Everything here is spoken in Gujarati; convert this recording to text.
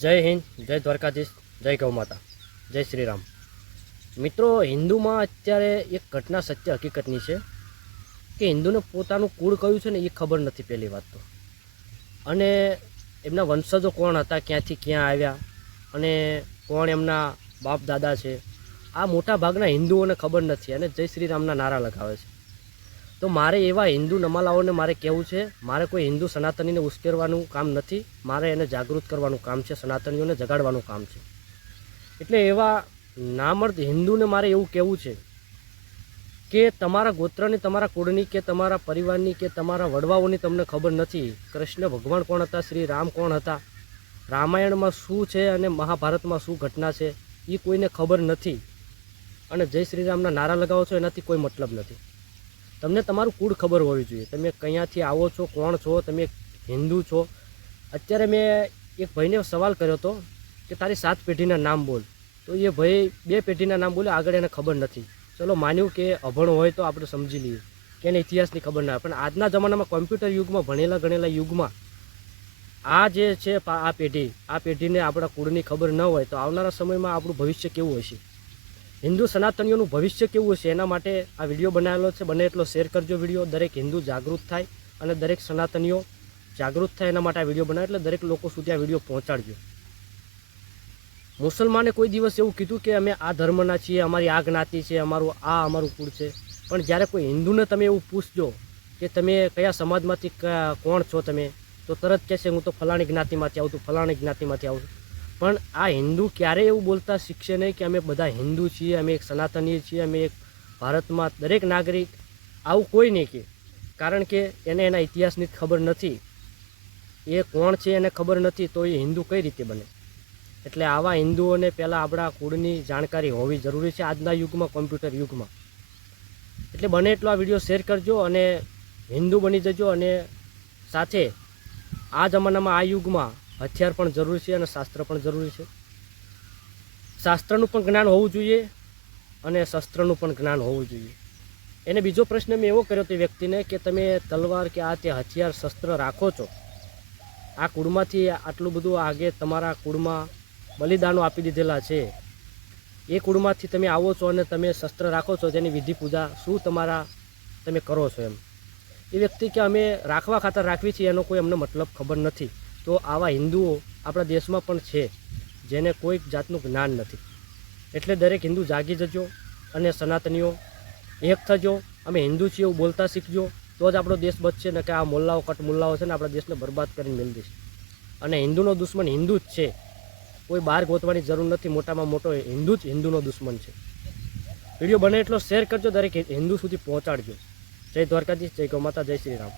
જય હિન્દ, જય દ્વારકાધીશ, જય ગૌ માતા, જય શ્રી રામ. મિત્રો, હિન્દુમાં અત્યારે એક ઘટના સત્ય હકીકતની છે કે હિન્દુને પોતાનું કુળ કયું છે ને એ ખબર નથી પહેલી વાત તો. અને એમના વંશજો કોણ હતા, ક્યાંથી ક્યાં આવ્યા અને કોણ એમના બાપ દાદા છે, આ મોટા ભાગના હિન્દુઓને ખબર નથી અને જય શ્રી રામના નારા લગાવે છે. તો મારે એવા હિન્દુ નમાલાઓને મારે કહેવું છે, મારે કોઈ હિન્દુ સનાતનીને ઉશ્કેરવાનું કામ નથી, મારે એને જાગૃત કરવાનું કામ છે, સનાતનીઓને જગાડવાનું કામ છે. એટલે એવા નામર્દ હિન્દુને મારે એવું કહેવું છે કે તમારા ગોત્રની, તમારા કુળની કે તમારા પરિવારની કે તમારા વડવાઓની તમને ખબર નથી. કૃષ્ણ ભગવાન કોણ હતા, શ્રી રામ કોણ હતા, રામાયણમાં શું છે અને મહાભારતમાં શું ઘટના છે એ કોઈને ખબર નથી. અને જય શ્રી રામના નારા લગાવો છો એનાથી કોઈ મતલબ નથી. તમને તમારું કુળ ખબર હોવી જોઈએ, તમે ક્યાંથી આવો છો, કોણ છો, તમે હિન્દુ છો. અત્યારે મેં એક ભાઈને સવાલ કર્યો હતો કે તારી 7 પેઢીના નામ બોલ, તો એ ભાઈ 2 પેઢીના નામ બોલે, આગળ એને ખબર નથી. ચલો માન્યું કે અભણ હોય તો આપણે સમજી લઈએ કે એને ઇતિહાસની ખબર ના હોય, પણ આજના જમાનામાં કોમ્પ્યુટર યુગમાં, ભણેલા ગણેલા યુગમાં આ જે છે આ પેઢીને આપણા કુળની ખબર ન હોય તો આવનારા સમયમાં આપણું ભવિષ્ય કેવું હશે, હિન્દુ સનાતનીઓનું ભવિષ્ય કેવું હશે. એના માટે આ વિડીયો બનાવેલો છે. બને એટલો શેર કરજો વિડીયો, દરેક હિન્દુ જાગૃત થાય અને દરેક સનાતનીઓ જાગૃત થાય એના માટે આ વિડીયો બનાવે, એટલે દરેક લોકો સુધી આ વિડીયો પહોંચાડજો. મુસલમાને કોઈ દિવસ એવું કીધું કે અમે આ ધર્મના છીએ, અમારી આ જ્ઞાતિ છે, અમારું કુળ છે. પણ જ્યારે કોઈ હિન્દુને તમે એવું પૂછજો કે તમે કયા સમાજમાંથી કોણ છો તમે, તો તરત કહેશે હું તો ફલાણી જ્ઞાતિમાંથી આવું છું, ફલાણી જ્ઞાતિમાંથી આવું છું. પણ આ હિન્દુ ક્યારેય એવું બોલતા શીખશે નહીં કે અમે બધા હિન્દુ છીએ, અમે એક સનાતનીય છીએ, અમે એક ભારતમાં દરેક નાગરિક, આવું કોઈ નહીં કહે. કારણ કે એને એના ઇતિહાસની ખબર નથી, એ કોણ છે એને ખબર નથી, તો એ હિન્દુ કઈ રીતે બને. એટલે આવા હિન્દુઓને પહેલાં આપણા કુળની જાણકારી હોવી જરૂરી છે આજના યુગમાં, કોમ્પ્યુટર યુગમાં. એટલે બને એટલો આ વિડીયો શેર કરજો અને હિન્દુ બની જજો. અને સાથે આ જમાનામાં, આ યુગમાં હથિયાર પણ જરૂરી છે અને શાસ્ત્ર પણ જરૂરી છે. શાસ્ત્રનું પણ જ્ઞાન હોવું જોઈએ અને શસ્ત્રનું પણ જ્ઞાન હોવું જોઈએ. એને બીજો પ્રશ્ન મેં એવો કર્યો તે વ્યક્તિને કે તમે તલવાર કે આ તે હથિયાર શસ્ત્ર રાખો છો, આ કુળમાંથી આટલું બધું આગે તમારા કુળમાં બલિદાનો આપી દીધેલા છે, એ કુળમાંથી તમે આવો છો અને તમે શસ્ત્ર રાખો છો, તેની વિધિ પૂજા શું તમે કરો છો એમ. એ વ્યક્તિ કે અમે રાખવા ખાતર રાખવી છીએ, એનો કોઈ અમને મતલબ ખબર નથી. તો આવા હિન્દુઓ આપણા દેશમાં પણ છે જેને કોઈ જાતનું જ્ઞાન નથી. એટલે દરેક હિન્દુ જાગી જજો અને સનાતનીઓ એક થજો. અમે હિન્દુ છીએ એવું બોલતા શીખજો, તો જ આપણો દેશ બચશે. ને કે આ મોલ્લાઓ, કટ મુલ્લાઓ છે ને આપણા દેશને બરબાદ કરીને મેળ દેશે. અને હિન્દુનો દુશ્મન હિન્દુ જ છે, કોઈ બહાર ગોતવાની જરૂર નથી. મોટામાં મોટો હિન્દુ જ હિન્દુનો દુશ્મન છે. વિડીયો બને એટલો શેર કરજો, દરેક હિન્દુ સુધી પહોંચાડજો. જય દ્વારકાધીશ, જય ગૌ માતા, જય શ્રી રામ.